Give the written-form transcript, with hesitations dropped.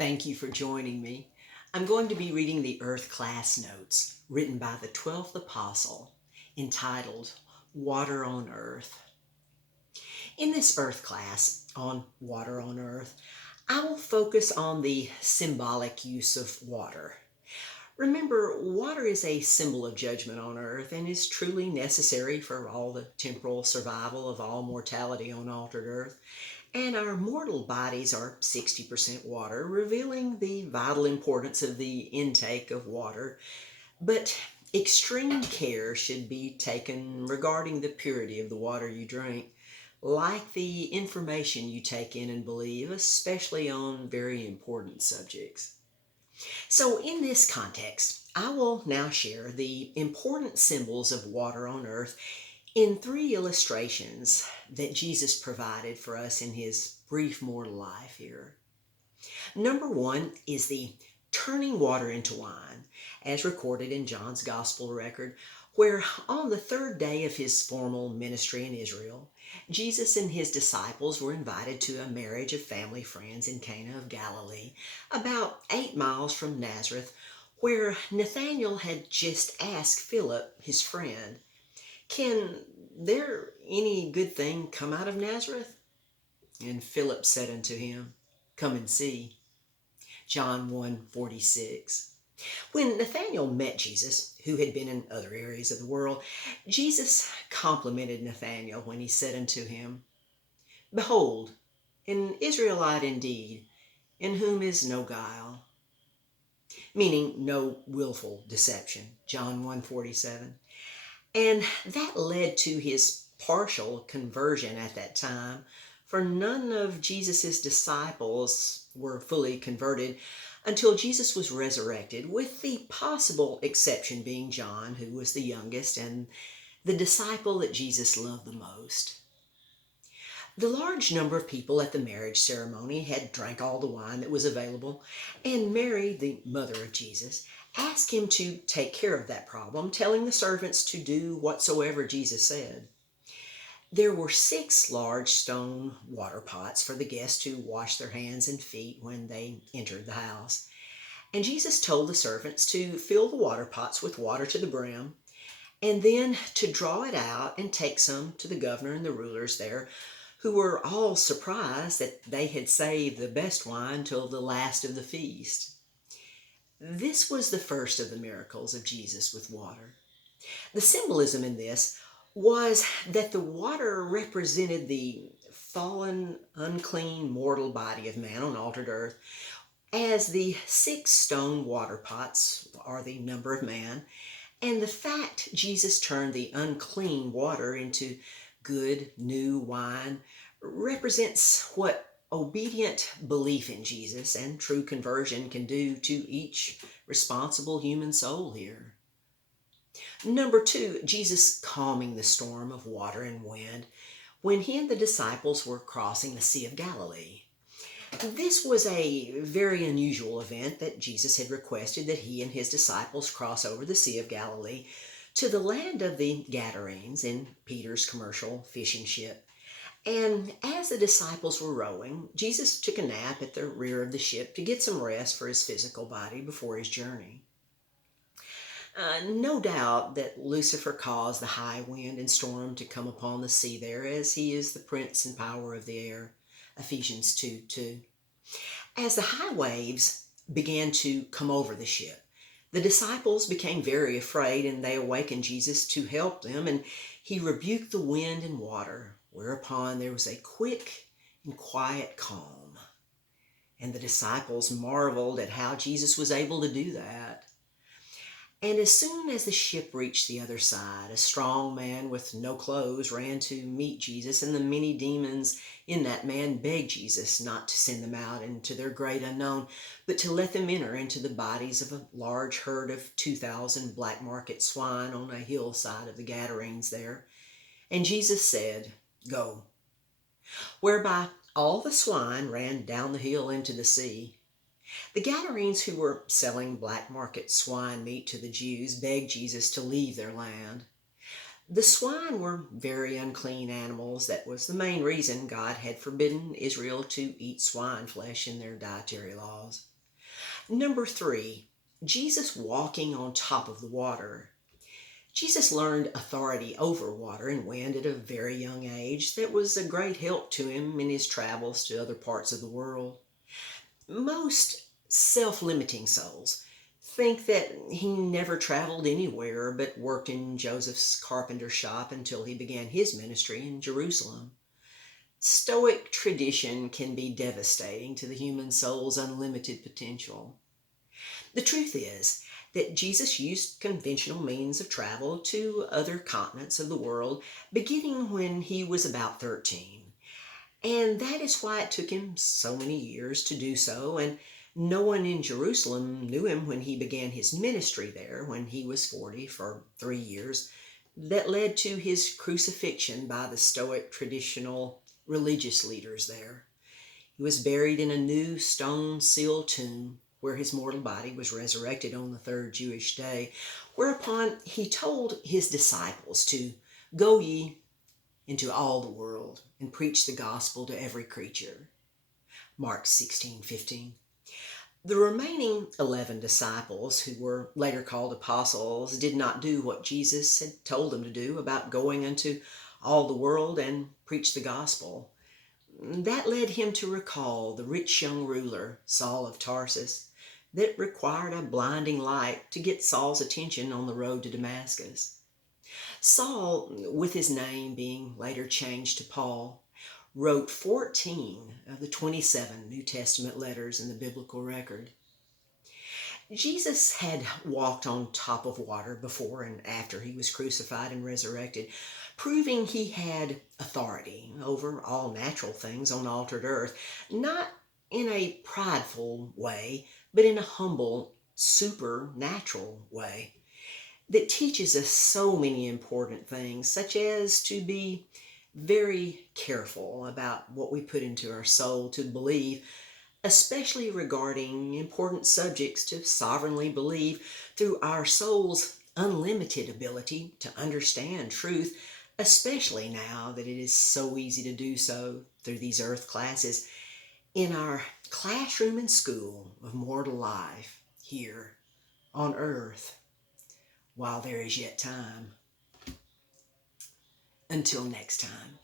Thank you for joining me. I'm going to be reading the Earth class notes written by the 12th Apostle entitled Water on Earth. In this Earth class on Water on Earth, I will focus on the symbolic use of water. Remember, water is a symbol of judgment on earth and is truly necessary for all the temporal survival of all mortality on altered earth. And our mortal bodies are 60% water, revealing the vital importance of the intake of water. But extreme care should be taken regarding the purity of the water you drink, like the information you take in and believe, especially on very important subjects. So, in this context, I will now share the important symbols of water on earth in three illustrations that Jesus provided for us in his brief mortal life here. Number one is the turning water into wine, as recorded in John's Gospel record, where on the third day of his formal ministry in Israel, Jesus and his disciples were invited to a marriage of family friends in Cana of Galilee, about 8 miles from Nazareth, where Nathanael had just asked Philip, his friend, "Can there any good thing come out of Nazareth?" And Philip said unto him, "Come and see." John 1:46. When Nathanael met Jesus, who had been in other areas of the world, Jesus complimented Nathanael when he said unto him, "Behold, an Israelite indeed, in whom is no guile," meaning no willful deception. John 1:47. And that led to his partial conversion at that time, for none of Jesus' disciples were fully converted until Jesus was resurrected, with the possible exception being John, who was the youngest and the disciple that Jesus loved the most. The large number of people at the marriage ceremony had drank all the wine that was available, and Mary, the mother of Jesus, asked him to take care of that problem, telling the servants to do whatsoever Jesus said. There were 6 large stone water pots for the guests to wash their hands and feet when they entered the house. And Jesus told the servants to fill the water pots with water to the brim, and then to draw it out and take some to the governor and the rulers there, who were all surprised that they had saved the best wine till the last of the feast. This was the first of the miracles of Jesus with water. The symbolism in this was that the water represented the fallen, unclean, mortal body of man on altered earth, as the 6 stone water pots are the number of man, and the fact Jesus turned the unclean water into good, new wine represents what obedient belief in Jesus and true conversion can do to each responsible human soul here. Number two, Jesus calming the storm of water and wind when he and the disciples were crossing the Sea of Galilee. This was a very unusual event that Jesus had requested that he and his disciples cross over the Sea of Galilee to the land of the Gadarenes in Peter's commercial fishing ship. And as the disciples were rowing, Jesus took a nap at the rear of the ship to get some rest for his physical body before his journey. No doubt that Lucifer caused the high wind and storm to come upon the sea there, as he is the prince and power of the air. Ephesians 2:2. As the high waves began to come over the ship, the disciples became very afraid, and they awakened Jesus to help them, and he rebuked the wind and water, whereupon there was a quick and quiet calm. And the disciples marveled at how Jesus was able to do that. And as soon as the ship reached the other side, a strong man with no clothes ran to meet Jesus, and the many demons in that man begged Jesus not to send them out into their great unknown, but to let them enter into the bodies of a large herd of 2,000 black market swine on a hillside of the Gadarenes there. And Jesus said, "Go," whereby all the swine ran down the hill into the sea. The Gadarenes, who were selling black market swine meat to the Jews, begged Jesus to leave their land. The swine were very unclean animals. That was the main reason God had forbidden Israel to eat swine flesh in their dietary laws. Number 3, Jesus walking on top of the water. Jesus learned authority over water and wind at a very young age that was a great help to him in his travels to other parts of the world. Most self-limiting souls think that he never traveled anywhere but worked in Joseph's carpenter shop until he began his ministry in Jerusalem. Stoic tradition can be devastating to the human soul's unlimited potential. The truth is that Jesus used conventional means of travel to other continents of the world beginning when he was about 13. And that is why it took him so many years to do so, and no one in Jerusalem knew him when he began his ministry there when he was 40 for 3 years. That led to his crucifixion by the Stoic traditional religious leaders there. He was buried in a new stone-sealed tomb where his mortal body was resurrected on the third Jewish day, whereupon he told his disciples to go ye into all the world and preach the gospel to every creature. Mark 16:15. The remaining 11 disciples, who were later called apostles, did not do what Jesus had told them to do about going into all the world and preach the gospel. That led him to recall the rich young ruler, Saul of Tarsus, that required a blinding light to get Saul's attention on the road to Damascus. Saul, with his name being later changed to Paul, wrote 14 of the 27 New Testament letters in the biblical record. Jesus had walked on top of water before and after he was crucified and resurrected, proving he had authority over all natural things on altered earth, not in a prideful way, but in a humble, supernatural way that teaches us so many important things, such as to be very careful about what we put into our soul to believe, especially regarding important subjects to sovereignly believe through our soul's unlimited ability to understand truth, especially now that it is so easy to do so through these earth classes in our classroom and school of mortal life here on earth while there is yet time. Until next time.